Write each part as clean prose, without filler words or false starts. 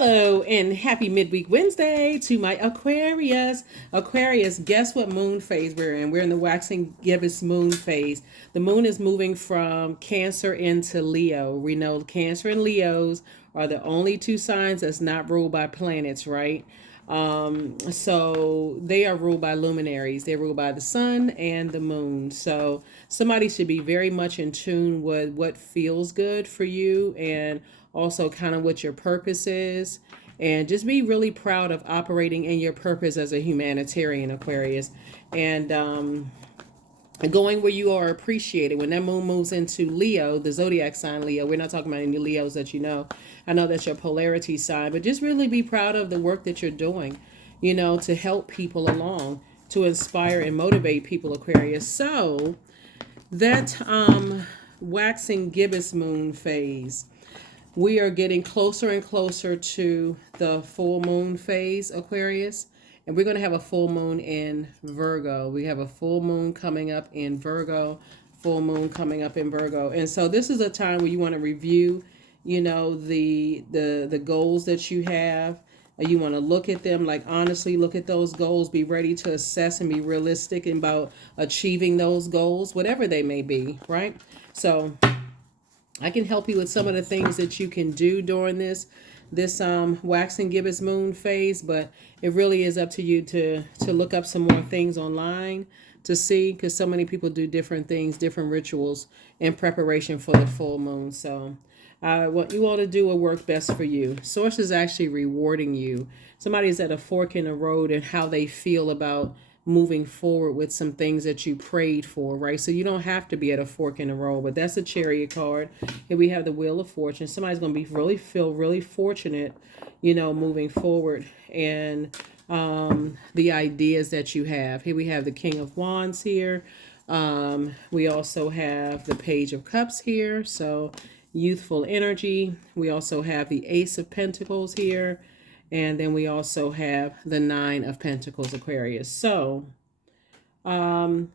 Hello and happy midweek Wednesday to my Aquarius. Aquarius, guess what moon phase we're in? We're in the waxing gibbous moon phase. The moon is moving from Cancer into Leo. We know Cancer and Leos are the only two signs that's not ruled by planets, right? So they are ruled by luminaries. They're ruled by the sun and the moon. So somebody should be very much in tune with what feels good for you and also kind of what your purpose is. And just be really proud of operating in your purpose as a humanitarian, Aquarius. And going where you are appreciated. When that moon moves into Leo, the zodiac sign Leo, we're not talking about any Leos that you know. I know that's your polarity sign, but just really be proud of the work that you're doing, to help people along, to inspire and motivate people, Aquarius. So that waxing gibbous moon phase, we are getting closer and closer to the full moon phase, Aquarius. And we're going to have a full moon in Virgo. We have a full moon coming up in Virgo, full moon coming up in Virgo. And so this is a time where you want to review, the goals that you have. You want to look at them, like honestly look at those goals, be ready to assess and be realistic about achieving those goals, whatever they may be, right? So I can help you with some of the things that you can do during this waxing gibbous moon phase, but it really is up to you to look up some more things online to see, because so many people do different things, different rituals in preparation for the full moon. So what you all to do will work best for you. Source is actually rewarding you. Somebody's at a fork in the road and how they feel about moving forward with some things that you prayed for, right? So you don't have to be at a fork in the road, but that's a Chariot card. Here we have the Wheel of Fortune. Somebody's going to feel really fortunate, moving forward, and the ideas that you have. Here we have the King of Wands here. We also have the Page of Cups here, so youthful energy. We also have the Ace of Pentacles here. And then we also have the Nine of Pentacles, Aquarius. So, the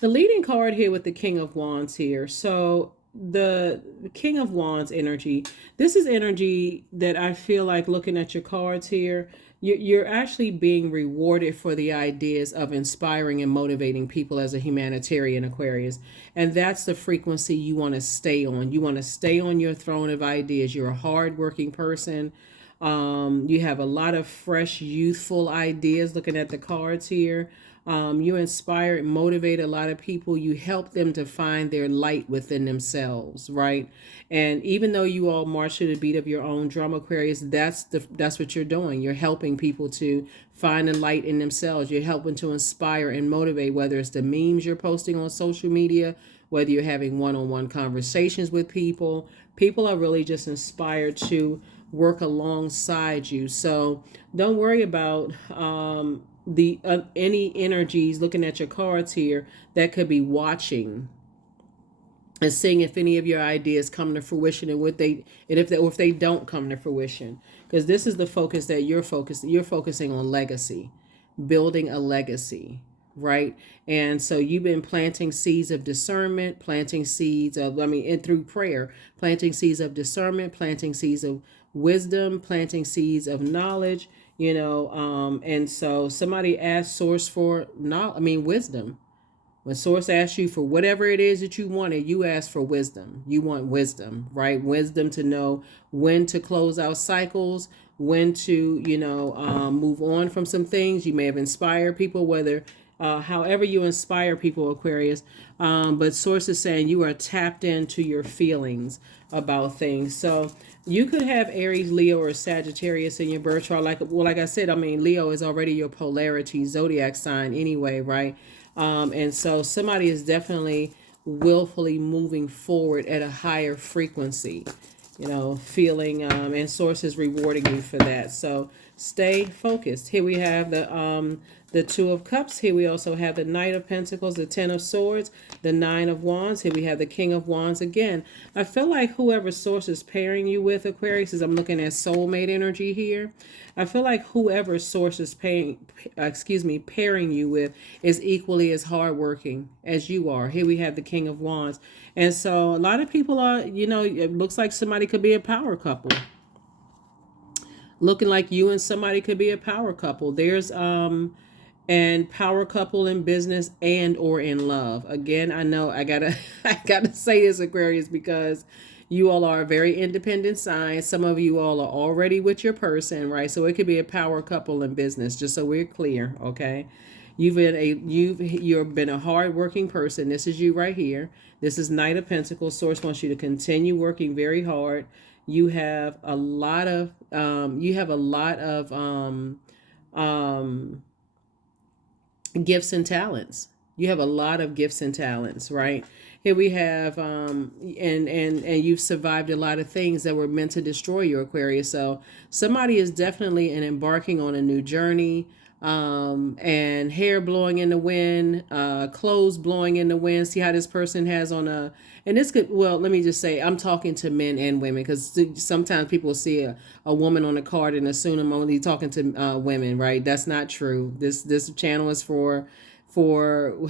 leading card here with the King of Wands here. So, the King of Wands energy. This is energy that I feel like, looking at your cards here, you're actually being rewarded for the ideas of inspiring and motivating people as a humanitarian, Aquarius. And that's the frequency you want to stay on. You want to stay on your throne of ideas. You're a hardworking person. You have a lot of fresh, youthful ideas, looking at the cards here. You inspire and motivate a lot of people. You help them to find their light within themselves, right? And even though you all march to the beat of your own drum, Aquarius, that's what you're doing. You're helping people to find a light in themselves. You're helping to inspire and motivate, whether it's the memes you're posting on social media, whether you're having one-on-one conversations with people. People are really just inspired to work alongside you. So don't worry about the any energies, looking at your cards here, that could be watching and seeing if any of your ideas come to fruition, and if they don't come to fruition, because this is the focus that you're focusing on legacy, building a legacy, right? And so you've been planting seeds of discernment, planting seeds of, and through prayer, planting seeds of discernment, planting seeds of wisdom, planting seeds of knowledge, and so somebody asked Source for wisdom. When Source asks you for whatever it is that you wanted, you ask for wisdom. You want wisdom, right? Wisdom to know when to close out cycles, when to, move on from some things. You may have inspired people, however you inspire people, Aquarius. But Source is saying you are tapped into your feelings about things. So you could have Aries, Leo, or Sagittarius in your birth chart. Like I said, Leo is already your polarity zodiac sign anyway, right? And so somebody is definitely willfully moving forward at a higher frequency, feeling, and Source is rewarding you for that. So stay focused. Here we have the Two of Cups. Here we also have the Knight of Pentacles, the Ten of Swords, the Nine of Wands. Here we have the King of Wands again. I feel like whoever Source is pairing you with, Aquarius, as I'm looking at soulmate energy here, I feel like whoever Source is pairing you with is equally as hardworking as you are. Here we have the King of Wands. And so a lot of people are, it looks like somebody could be a power couple. Looking like you and somebody could be a power couple. There's and power couple in business and or in love. Again, I know I gotta I gotta say this, Aquarius, because you all are a very independent sign. Some of you all are already with your person, right? So it could be a power couple in business, just so we're clear, okay? You've been a hard-working person. This is you right here. This is Knight of Pentacles. Source wants you to continue working very hard. You have a lot of um gifts and talents. You have a lot of gifts and talents, right? Here we have and you've survived a lot of things that were meant to destroy you, Aquarius. So somebody is definitely embarking on a new journey. And hair blowing in the wind, clothes blowing in the wind. See how this person has on and this could, well, let me just say, I'm talking to men and women, because sometimes people see a woman on a card and assume I'm only talking to women, right? That's not true. This channel is for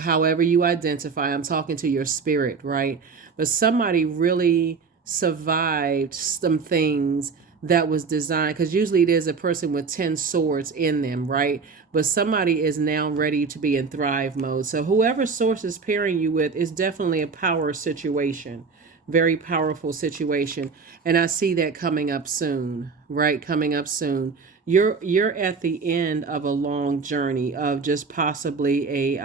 however you identify. I'm talking to your spirit, right? But somebody really survived some things that was designed, because usually there's a person with 10 swords in them, right? But somebody is now ready to be in thrive mode. So whoever source is pairing you with is definitely a power situation, very powerful situation. And I see that coming up soon, right? Coming up soon. You're at the end of a long journey of just possibly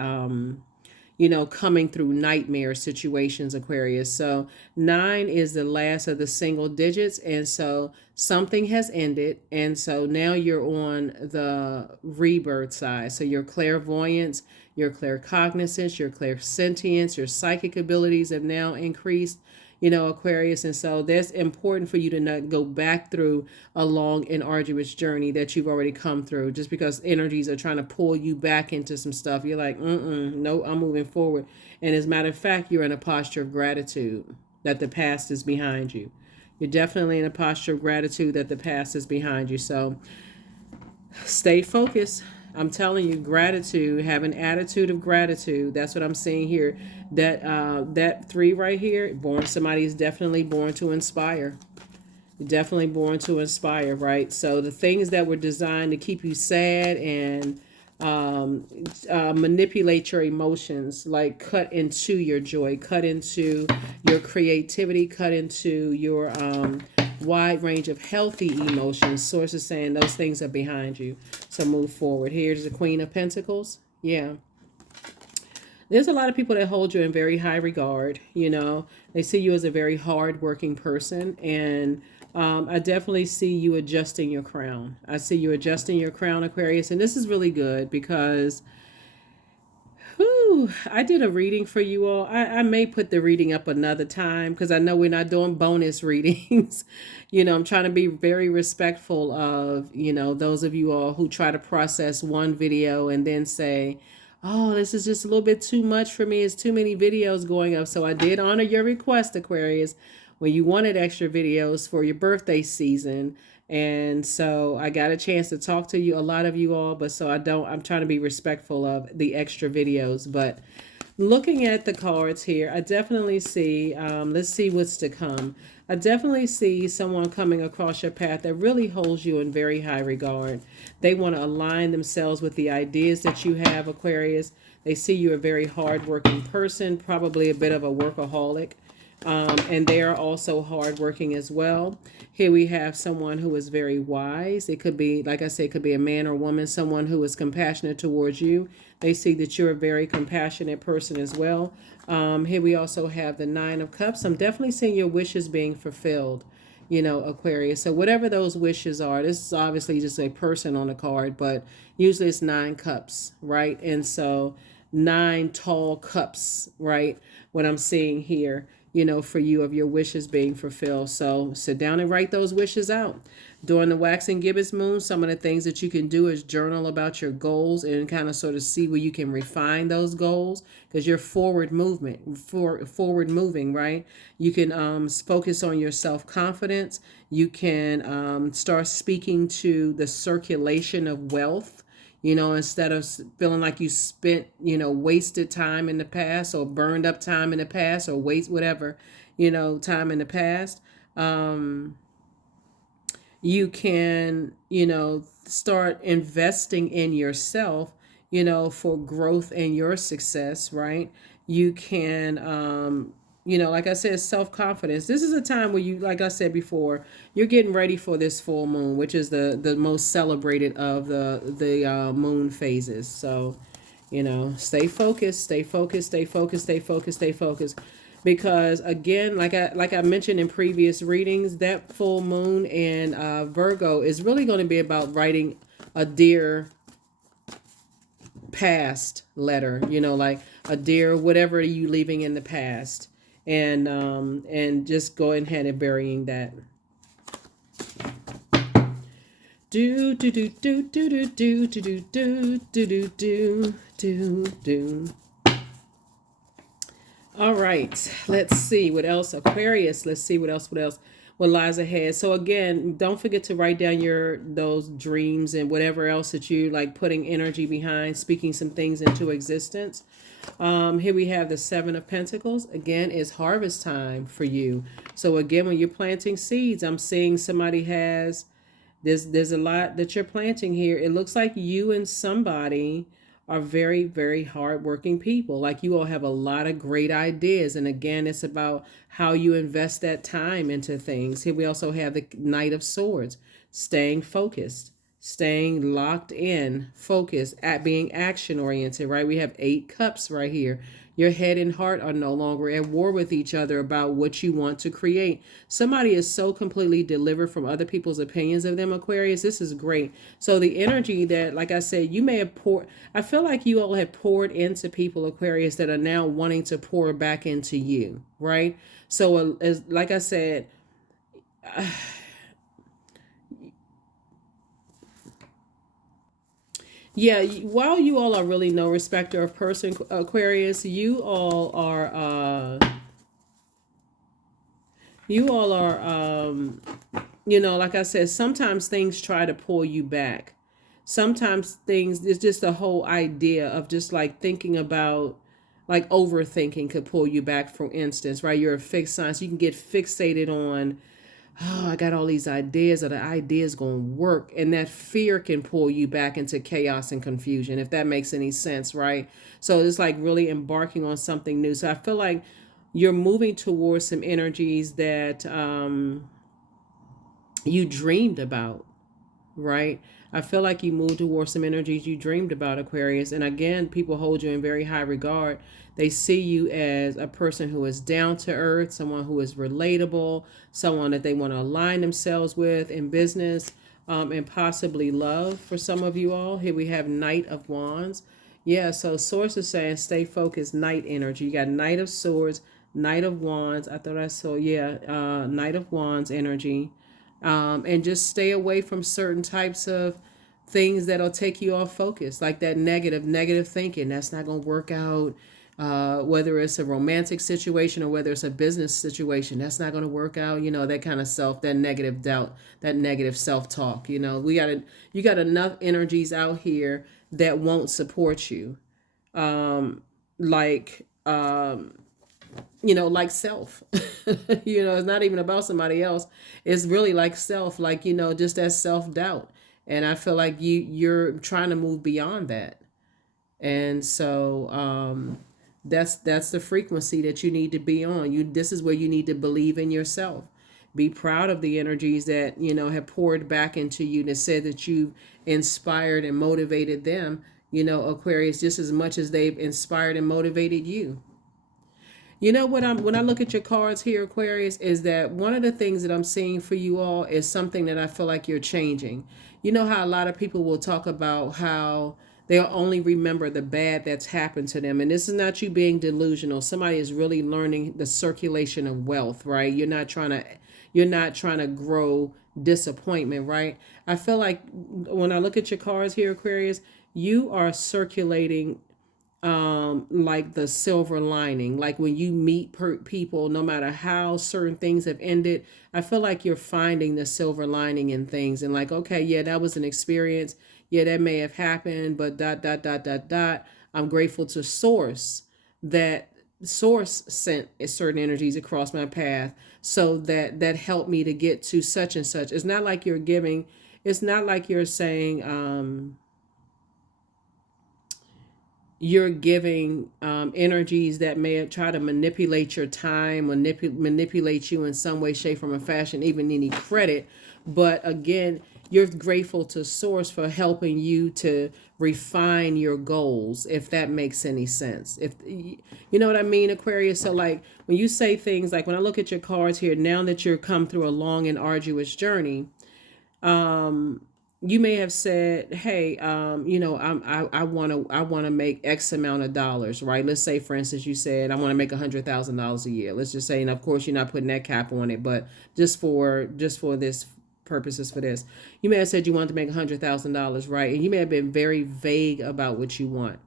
coming through nightmare situations, Aquarius. So 9 is the last of the single digits. And so something has ended. And so now you're on the rebirth side. So your clairvoyance, your claircognizance, your clairsentience, your psychic abilities have now increased, Aquarius. And so that's important for you to not go back through a long and arduous journey that you've already come through. Just because energies are trying to pull you back into some stuff, you're like, no, I'm moving forward. And as a matter of fact, you're in a posture of gratitude that the past is behind you. You're definitely in a posture of gratitude that the past is behind you. So stay focused. I'm telling you, gratitude, have an attitude of gratitude. That's what I'm seeing here. That 3 right here, somebody is definitely born to inspire. Definitely born to inspire, right? So the things that were designed to keep you sad and manipulate your emotions, like cut into your joy, cut into your creativity, cut into your wide range of healthy emotions. Sources saying those things are behind you. So move forward. Here's the Queen of Pentacles. Yeah. There's a lot of people that hold you in very high regard. They see you as a very hardworking person. And I definitely see you adjusting your crown. I see you adjusting your crown, Aquarius. And this is really good because I did a reading for you all. I may put the reading up another time because I know we're not doing bonus readings. I'm trying to be very respectful of, those of you all who try to process one video and then say, oh, this is just a little bit too much for me. It's too many videos going up. So I did honor your request, Aquarius, when you wanted extra videos for your birthday season. And so I got a chance to talk to a lot of you all, but I'm trying to be respectful of the extra videos. But looking at the cards here, I definitely see, let's see what's to come. I definitely see someone coming across your path that really holds you in very high regard. They want to align themselves with the ideas that you have, Aquarius. They see you a very hardworking person, probably a bit of a workaholic. And they are also hardworking as well. Here we have someone who is very wise. It could be, like I said, it could be a man or woman, someone who is compassionate towards you. They see that you're a very compassionate person as well. Here we also have the 9 of Cups. I'm definitely seeing your wishes being fulfilled, Aquarius. So whatever those wishes are, this is obviously just a person on the card, but usually it's 9 cups, right? And so 9 tall cups, right? What I'm seeing here, for you, of your wishes being fulfilled. So sit down and write those wishes out. During the waxing gibbous moon, some of the things that you can do is journal about your goals and kind of sort of see where you can refine those goals, because you're forward moving, right? You can focus on your self-confidence. You can start speaking to the circulation of wealth, instead of feeling like you spent, wasted time in the past, or burned up time in the past, or waste whatever, time in the past. You can, start investing in yourself, for growth and your success, right? You can, like I said, self confidence. This is a time where you, like I said before, you're getting ready for this full moon, which is the most celebrated of the moon phases. So, stay focused, stay focused, stay focused, stay focused, stay focused. Because again, like I mentioned in previous readings, that full moon in Virgo is really going to be about writing a dear past letter, like a dear whatever you leaving in the past, and just going ahead and burying that. Do. All right, let's see what else. Aquarius, let's see what lies ahead. So again, don't forget to write down those dreams and whatever else that you like putting energy behind, speaking some things into existence. Here we have the Seven of Pentacles. Again, it's harvest time for you. So again, when you're planting seeds, I'm seeing somebody has there's a lot that you're planting here. It looks like you and somebody are very, very hardworking people. Like you all have a lot of great ideas. And again, it's about how you invest that time into things. Here we also have the Knight of Swords, staying focused, staying locked in, focused, at being action oriented, right? We have 8 cups right here. Your head and heart are no longer at war with each other about what you want to create. Somebody is so completely delivered from other people's opinions of them, Aquarius. This is great. So the energy that, like I said, you may have poured, I feel like you all have poured into people, Aquarius, that are now wanting to pour back into you, right? So as like I said, yeah, while you all are really no respecter of person, Aquarius, you all are like I said, sometimes things try to pull you back. Sometimes things, it's just the whole idea of just like thinking about, like overthinking could pull you back, for instance, right? You're a fixed sign, so you can get fixated on, oh, I got all these ideas, or the ideas going to work. And that fear can pull you back into chaos and confusion, if that makes any sense, right? So it's like really embarking on something new. So I feel like you're moving towards some energies that you dreamed about, right? I feel like you moved towards some energies you dreamed about, Aquarius. And again, people hold you in very high regard. They see you as a person who is down to earth, someone who is relatable, someone that they want to align themselves with in business, and possibly love for some of you all. Here we have Knight of Wands. Yeah, so Source is saying stay focused, Knight energy. You got Knight of Swords, Knight of Wands. I thought I saw, yeah, Knight of Wands energy. And just stay away from certain types of things that'll take you off focus, like that negative thinking. That's not going to work out. Whether it's a romantic situation or whether it's a business situation, that's not going to work out. That kind of that negative doubt, that negative self-talk. You got enough energies out here that won't support you. Like, like self. It's not even about somebody else. It's really like self, like, just that self-doubt. And I feel like you're trying to move beyond that. And so that's the frequency that you need to be on. This is where you need to believe in yourself. Be proud of the energies that, have poured back into you, that said that you've inspired and motivated them, Aquarius, just as much as they've inspired and motivated you. What when I look at your cards here, Aquarius, is that one of the things that I'm seeing for you all is something that I feel like you're changing. You know how a lot of people will talk about how they'll only remember the bad that's happened to them. And this is not you being delusional. Somebody is really learning the circulation of wealth, right? You're not trying to grow disappointment, right? I feel like when I look at your cards here, Aquarius, you are circulating like the silver lining. Like when you meet people, no matter how certain things have ended, I feel like you're finding the silver lining in things, and like, okay, yeah, that was an experience, yeah, that may have happened, but dot dot dot dot dot, I'm grateful to source that source sent certain energies across my path, so that helped me to get to such and such. It's not like you're giving, it's not like you're saying, you're giving energies that may try to manipulate your time, manipulate you in some way, shape, form, or fashion, even any credit. But again, you're grateful to source for helping you to refine your goals, if that makes any sense. If you know what I mean, Aquarius. So like when you say things like, when I look at your cards here, now that you're come through a long and arduous journey, um you may have said, hey, I want to make X amount of dollars, right? Let's say, for instance, you said, I want to make $100,000 a year. Let's just say, and of course you're not putting that cap on it, but just for this purposes, for this, you may have said you wanted to make $100,000, right? And you may have been very vague about what you want,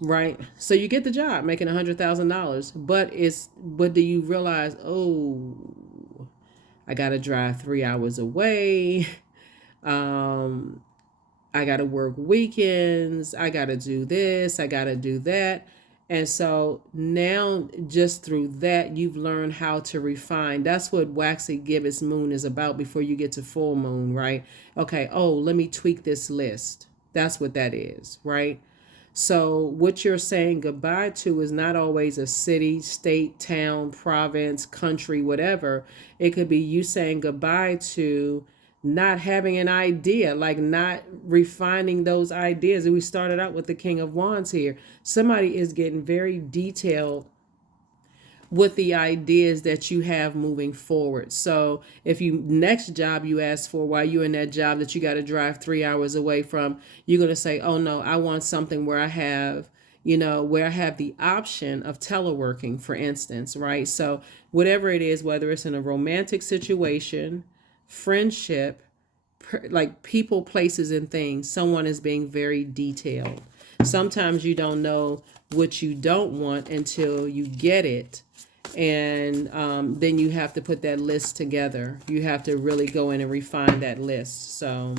right? So you get the job making $100,000, but do you realize, oh, I got to drive 3 hours away. Um, I got to work weekends. I got to do this. I got to do that. And so now, just through that, you've learned how to refine. That's what waxy gibbous moon is about before you get to full moon, right? Okay, oh, let me tweak this list. That's what that is, right? So what you're saying goodbye to is not always a city, state, town, province, country, whatever. It could be you saying goodbye to not having an idea, like not refining those ideas. And we started out with the King of Wands here. Somebody is getting very detailed with the ideas that you have moving forward. So if you next job you ask for, while you're in that job that you got to drive 3 hours away from, you're going to say, oh no, I want something where I have, where I have the option of teleworking, for instance, right? So whatever it is, whether it's in a romantic situation, friendship, like people, places, and things, someone is being very detailed. Sometimes you don't know what you don't want until you get it. And then you have to put that list together. You have to really go in and refine that list. So,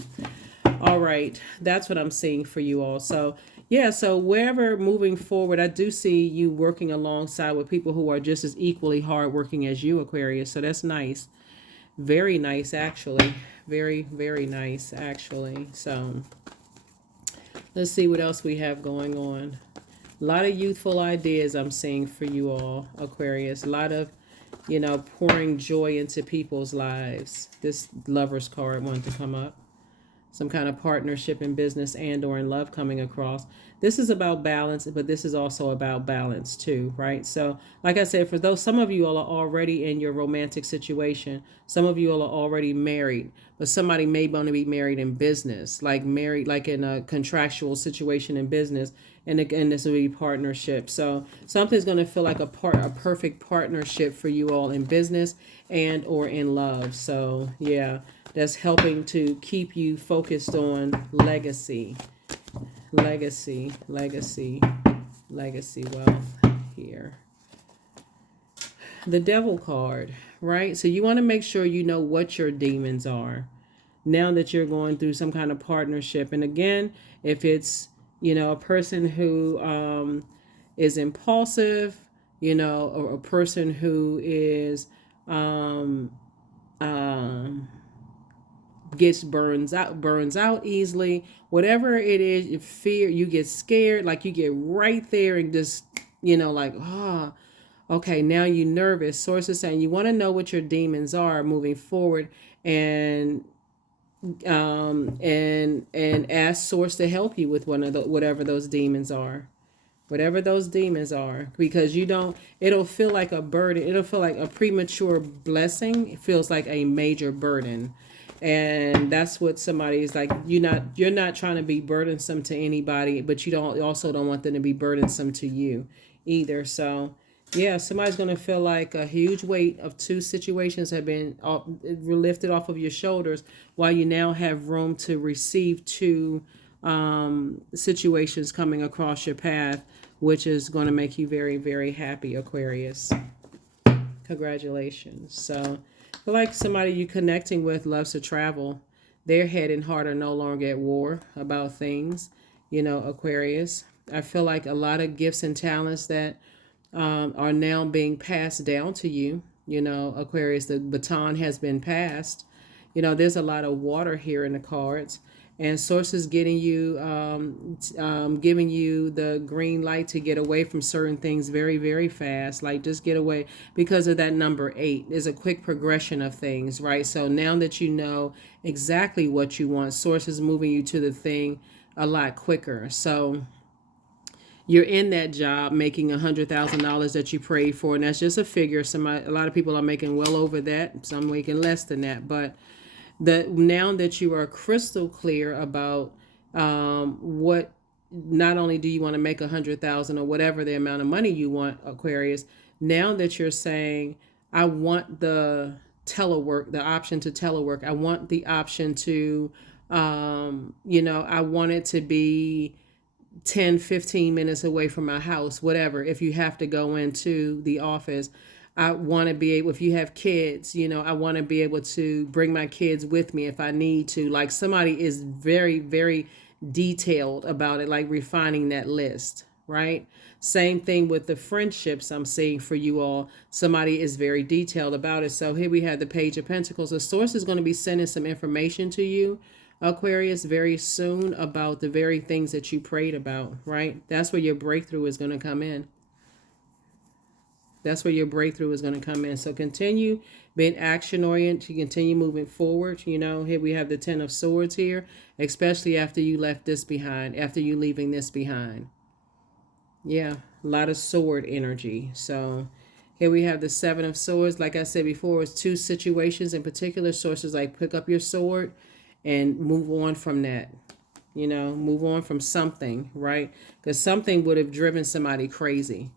all right, that's what I'm seeing for you all. So, yeah, so wherever moving forward, I do see you working alongside with people who are just as equally hardworking as you, Aquarius. So that's nice. Very nice, actually. Very, very nice, actually. So let's see what else we have going on. A lot of youthful ideas I'm seeing for you all, Aquarius. A lot of, pouring joy into people's lives. This Lover's card wanted to come up. Some kind of partnership in business and or in love coming across. This is about balance, but this is also about balance too, right? So like I said, for those, some of you all are already in your romantic situation. Some of you all are already married, but somebody may want to be married in business, like married, like in a contractual situation in business. And again, this will be partnership. So something's going to feel like a perfect partnership for you all in business and or in love. So yeah, that's helping to keep you focused on legacy wealth here. The Devil card, right? So you want to make sure you know what your demons are now that you're going through some kind of partnership. And again, if it's, a person who is impulsive, or a person who is gets burns out easily, whatever it is, you fear, you get scared, like you get right there and just, like, okay, now you're nervous. Source is saying you want to know what your demons are moving forward, and ask source to help you with one of the whatever those demons are. Whatever those demons are, because it'll feel like a burden. It'll feel like a premature blessing. It feels like a major burden. And that's what somebody is like. You're not trying to be burdensome to anybody, but you also don't want them to be burdensome to you either. So yeah, somebody's going to feel like a huge weight of two situations have been lifted off of your shoulders, while you now have room to receive two situations coming across your path, which is going to make you very, very happy, Aquarius. Congratulations. So I feel like somebody you're connecting with loves to travel. Their head and heart are no longer at war about things, Aquarius. I feel like a lot of gifts and talents that are now being passed down to you. You know, Aquarius, the baton has been passed. You know, there's a lot of water here in the cards, and sources getting you, giving you the green light to get away from certain things very, very fast. Like just get away because of that number 8. There's a quick progression of things, right? So now that you know exactly what you want, sources moving you to the thing a lot quicker. So you're in that job making $100,000 that you prayed for, and that's just a figure. A lot of people are making well over that, some making less than that. But now that you are crystal clear about what, not only do you want to make 100,000 or whatever the amount of money you want, Aquarius, now that you're saying, I want the telework, the option to telework, I want the option to, I want it to be 10-15 minutes away from my house, whatever. If you have to go into the office, I want to be able, if you have kids, I want to be able to bring my kids with me if I need to. Like somebody is very, very detailed about it, like refining that list, right? Same thing with the friendships I'm seeing for you all. Somebody is very detailed about it. So here we have the Page of Pentacles. The source is going to be sending some information to you, Aquarius, very soon about the very things that you prayed about, right? That's where your breakthrough is going to come in. That's where your breakthrough is going to come in. So continue being action oriented. Continue moving forward. Here we have the 10 of Swords here, especially after you left this behind, after you leaving this behind. Yeah, a lot of sword energy. So here we have the 7 of Swords. Like I said before, it's 2 situations in particular. Sources like pick up your sword and move on from that. Move on from something, right? Because something would have driven somebody crazy.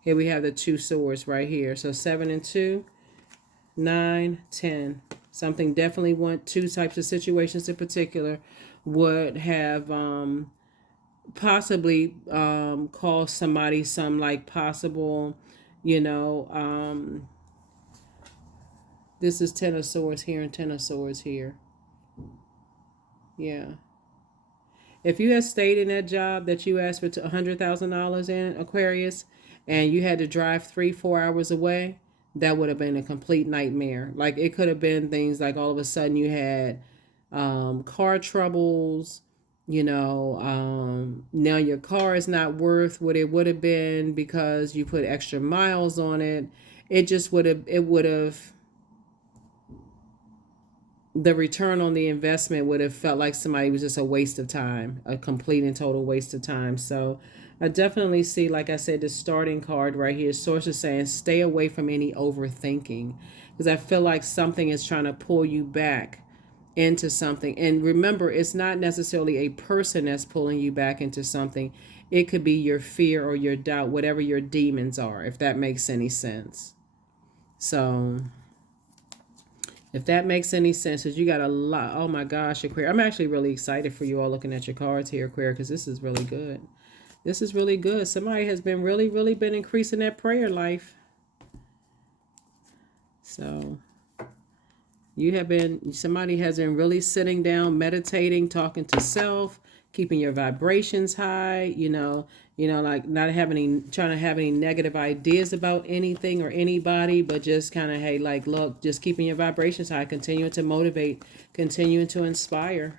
Here we have the 2 swords right here. So 7 and 2, 9, 10. Something definitely 2 types of situations in particular would have possibly caused somebody some like possible, this is 10 of Swords here and 10 of Swords here. Yeah. If you had stayed in that job that you asked for $100,000 in, Aquarius, and you had to drive 3-4 hours away, that would have been a complete nightmare. Like it could have been things like all of a sudden you had car troubles, now your car is not worth what it would have been because you put extra miles on it. It would have, the return on the investment would have felt like somebody was just a waste of time, a complete and total waste of time. So I definitely see, like I said, the starting card right here, source is saying stay away from any overthinking, because I feel like something is trying to pull you back into something. And remember, it's not necessarily a person that's pulling you back into something. It could be your fear or your doubt, whatever your demons are, if that makes any sense. So if that makes any sense, because you got a lot. Oh my gosh, Aquarius. I'm actually really excited for you all looking at your cards here, Aquarius, because this is really good. This is really good. Somebody has been really, really been increasing that prayer life. So somebody has been really sitting down, meditating, talking to self, keeping your vibrations high, like not trying to have any negative ideas about anything or anybody, but just kind of, hey, like, look, just keeping your vibrations high, continuing to motivate, continuing to inspire.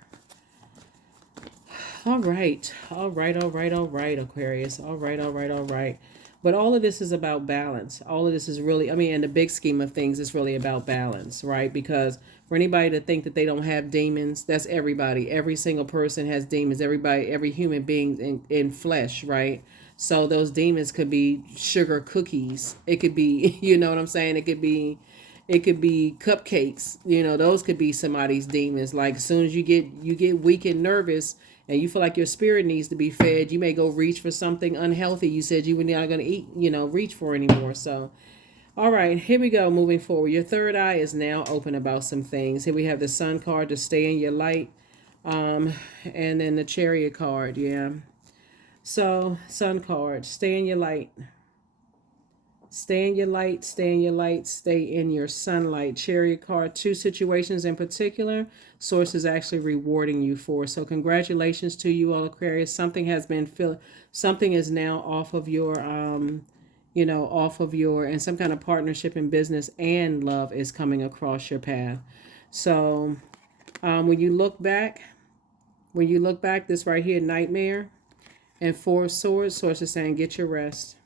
All right, Aquarius. All right. But all of this is about balance. All of this is really, in the big scheme of things, it's really about balance, right? Because for anybody to think that they don't have demons, that's everybody. Every single person has demons. Every human being in flesh, right? So those demons could be sugar cookies. It could be, you know what I'm saying? It could be cupcakes. Those could be somebody's demons. Like as soon as you get weak and nervous, and you feel like your spirit needs to be fed, you may go reach for something unhealthy you said you were not going to eat, reach for anymore. So, all right, here we go. Moving forward, your third eye is now open about some things. Here we have the Sun card to stay in your light, and then the Chariot card. Yeah. So, Sun card, stay in your light. Stay in your light, stay in your light, stay in your sunlight. Chariot card, two situations in particular, Source is actually rewarding you for. So congratulations to you all, Aquarius. Something has been filled, something is now off of your off of your, and some kind of partnership in business and love is coming across your path. So when you look back, this right here, nightmare and Four of Swords, Source is saying get your rest.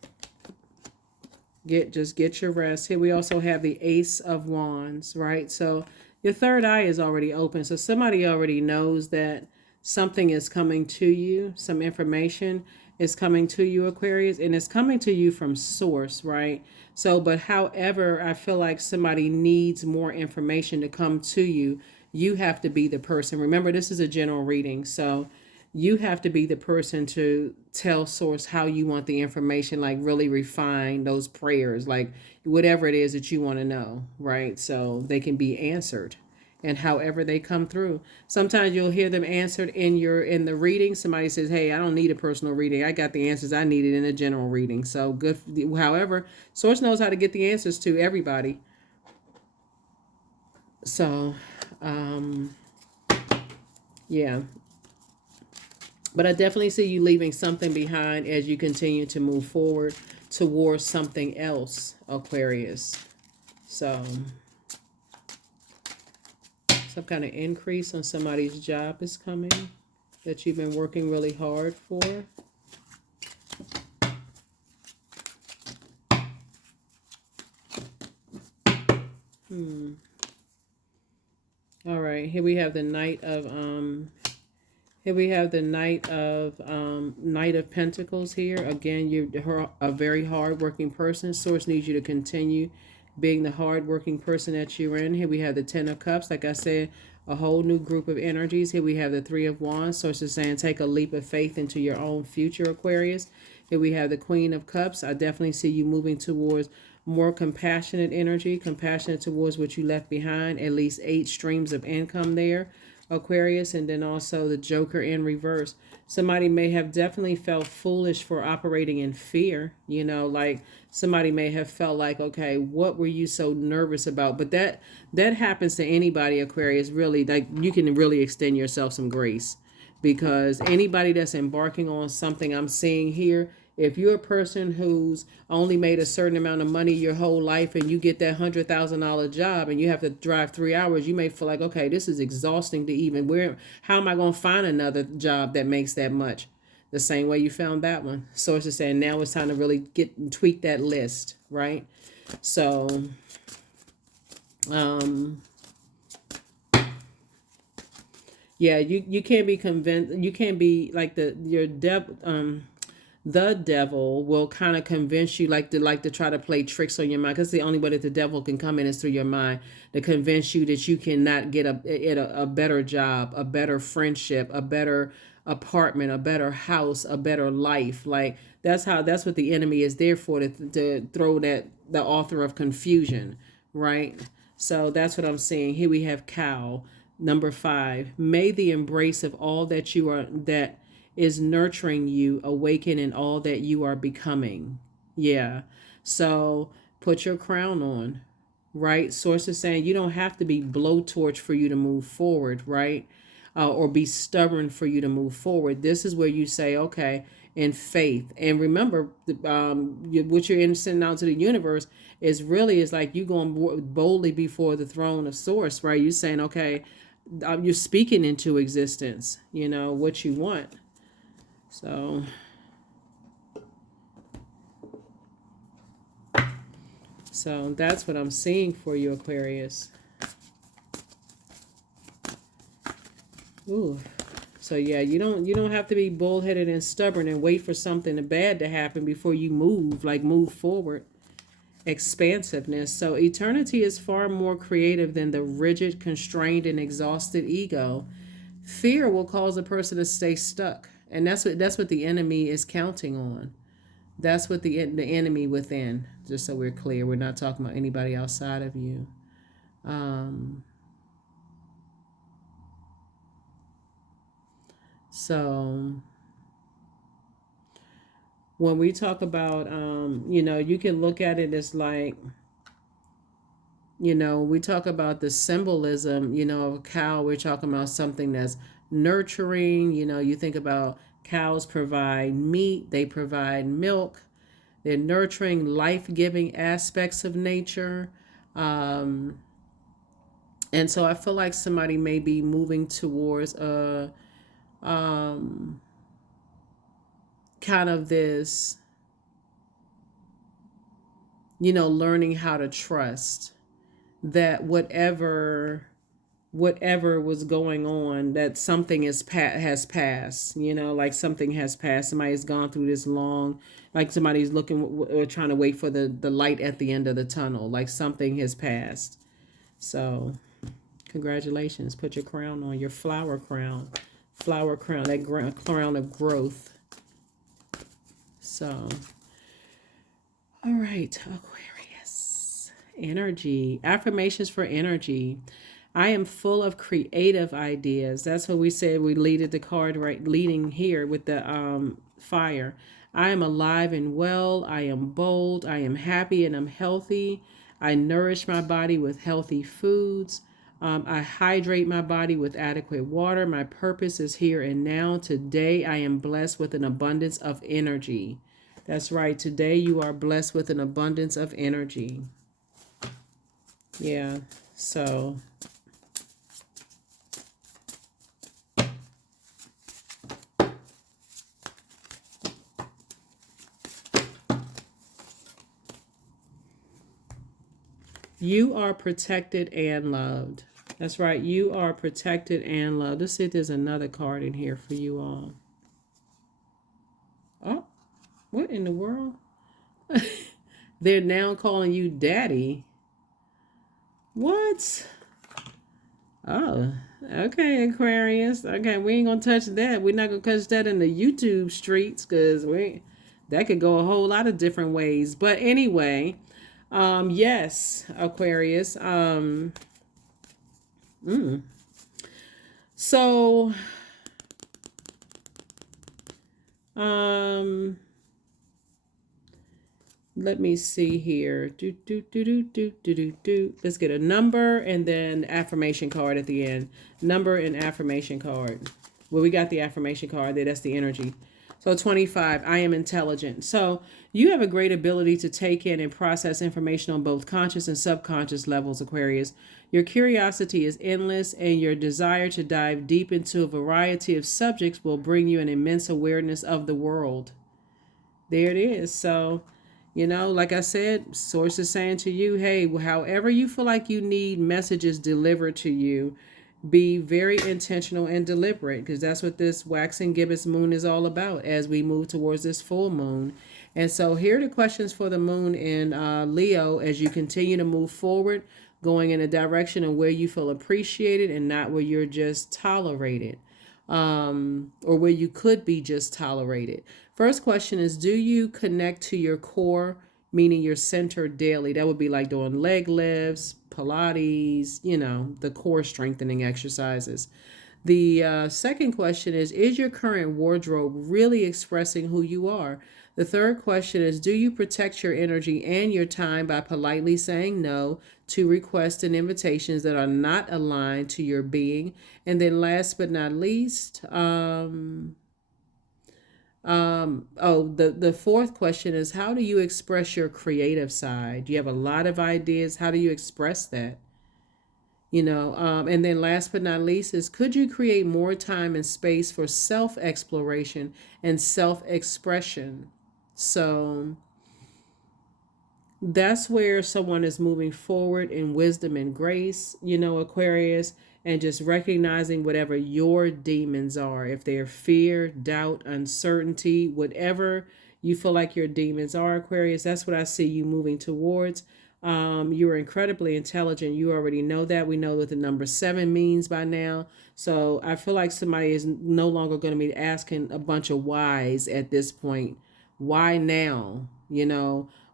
Just get your rest. Here we also have the Ace of Wands, right? So your third eye is already open. So somebody already knows that something is coming to you. Some information is coming to you, Aquarius, and it's coming to you from source, right? So, but however, I feel like somebody needs more information to come to you. You have to be the person. Remember, this is a general reading. So you have to be the person to tell source how you want the information, like really refine those prayers, like whatever it is that you want to know, right? So they can be answered, and however they come through. Sometimes you'll hear them answered in the reading. Somebody says, hey, I don't need a personal reading, I got the answers I needed in a general reading. So good. However, source knows how to get the answers to everybody. So yeah, but I definitely see you leaving something behind as you continue to move forward towards something else, Aquarius. So some kind of increase on somebody's job is coming that you've been working really hard for. All right, here we have the Knight of Knight of Pentacles here. Again, you're a very hard-working person. Source needs you to continue being the hard-working person that you're in. Here we have the Ten of Cups. Like I said, a whole new group of energies. Here we have the Three of Wands. Source is saying take a leap of faith into your own future, Aquarius. Here we have the Queen of Cups. I definitely see you moving towards more compassionate energy, compassionate towards what you left behind. At least 8 streams of income there, Aquarius. And then also the Joker in reverse. Somebody may have definitely felt foolish for operating in fear. Like somebody may have felt like, okay, what were you so nervous about? But that happens to anybody, Aquarius. Really, like you can really extend yourself some grace, because anybody that's embarking on something, I'm seeing here, if you're a person who's only made a certain amount of money your whole life and you get that $100,000 job and you have to drive 3 hours, you may feel like, okay, this is exhausting to even, how am I going to find another job that makes that much? The same way you found that one. Source is saying now it's time to really tweak that list, right? So, yeah, you can't be convinced. You can't be like the devil will kind of convince you, like to try to play tricks on your mind, because the only way that the devil can come in is through your mind, to convince you that you cannot get a better job, a better friendship, a better apartment, a better house, a better life. Like that's what the enemy is there for, to throw the author of confusion, right? So that's what I'm seeing here. We have cow. Number 5, may the embrace of all that you are, that is nurturing you, awaken in all that you are becoming. Yeah. So put your crown on, right? Source is saying you don't have to be blowtorch for you to move forward, right? Or be stubborn for you to move forward. This is where you say, okay, in faith. And remember, what you're sending out to the universe is like you going boldly before the throne of source, right? You're saying, okay, you're speaking into existence, what you want. So that's what I'm seeing for you, Aquarius. Ooh. So yeah, you don't have to be bullheaded and stubborn and wait for something bad to happen before you move forward. Expansiveness. So eternity is far more creative than the rigid, constrained, and exhausted ego. Fear will cause a person to stay stuck, and that's what the enemy is counting on. That's what the enemy within. Just so we're clear, we're not talking about anybody outside of you. So when we talk about, you can look at it as like, we talk about the symbolism, of a cow. We're talking about something that's nurturing. You think about cows provide meat, they provide milk, they're nurturing, life giving aspects of nature. Um, and so I feel like somebody may be moving towards a um, kind of this, learning how to trust that whatever was going on, that something has passed, like something has passed. Somebody's gone through this long, like somebody's looking or trying to wait for the light at the end of the tunnel, like something has passed. So congratulations, put your crown on, your flower crown, that crown of growth. So all right, Aquarius energy, affirmations for energy. I am full of creative ideas. That's what we said. We leaded the card right, leading here with the fire. I am alive and well. I am bold. I am happy and I'm healthy. I nourish my body with healthy foods. I hydrate my body with adequate water. My purpose is here and now. Today, I am blessed with an abundance of energy. That's right. Today, you are blessed with an abundance of energy. Yeah. So you are protected and loved. That's right. You are protected and loved. Let's see if there's another card in here for you all. Oh, what in the world? They're now calling you daddy. What? Oh, okay, Aquarius. Okay, we ain't gonna touch that. We're not gonna touch that in the YouTube streets because that could go a whole lot of different ways. But anyway, yes, Aquarius. So, um, let me see here. Let's get a number and then affirmation card at the end. Number and affirmation card. Well, we got the affirmation card there. That's the energy. So 25, I am intelligent. So you have a great ability to take in and process information on both conscious and subconscious levels, Aquarius. Your curiosity is endless, and your desire to dive deep into a variety of subjects will bring you an immense awareness of the world. There it is. So, like I said, sources saying to you, hey, however you feel like you need messages delivered to you, be very intentional and deliberate, because that's what this waxing gibbous moon is all about as we move towards this full moon. And so here are the questions for the moon in Leo as you continue to move forward, going in a direction of where you feel appreciated and not where you're just tolerated, or where you could be just tolerated. First question is, do you connect to your core, meaning your center daily? That would be like doing leg lifts, Pilates, the core strengthening exercises. The second question is your current wardrobe really expressing who you are? The third question is, do you protect your energy and your time by politely saying no to requests and invitations that are not aligned to your being? And then last but not least, the fourth question is, how do you express your creative side? Do you have a lot of ideas? How do you express that? And then last but not least is, could you create more time and space for self exploration and self expression? So that's where someone is moving forward in wisdom and grace, Aquarius, and just recognizing whatever your demons are. If they're fear, doubt, uncertainty, whatever you feel like your demons are, Aquarius, that's what I see you moving towards. You are incredibly intelligent. You already know that. We know what the number 7 means by now. So I feel like somebody is no longer going to be asking a bunch of whys at this point. Why now?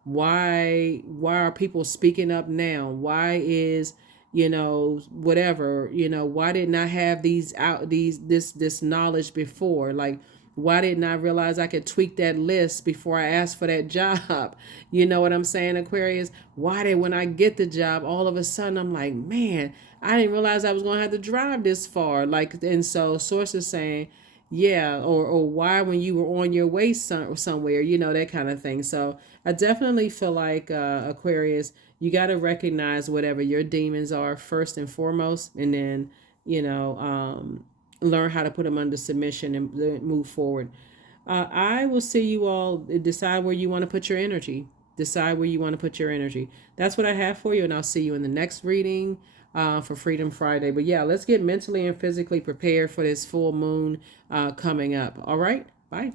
Why are people speaking up now? Why is whatever, why didn't I have this knowledge before? Like, Why didn't I realize I could tweak that list before I asked for that job? You know what I'm saying, Aquarius? Why did when I get the job, all of a sudden I'm like, man, I didn't realize I was going to have to drive this far. Like, and so source is saying, yeah, or why when you were on your way somewhere, you know, that kind of thing. So I definitely feel like Aquarius, you got to recognize whatever your demons are first and foremost, and then, you know, learn how to put them under submission and move forward. I will see you all decide where you want to put your energy. Decide where you want to put your energy. That's what I have for you, and I'll see you in the next reading for Freedom Friday. But yeah, let's get mentally and physically prepared for this full moon coming up. All right, bye.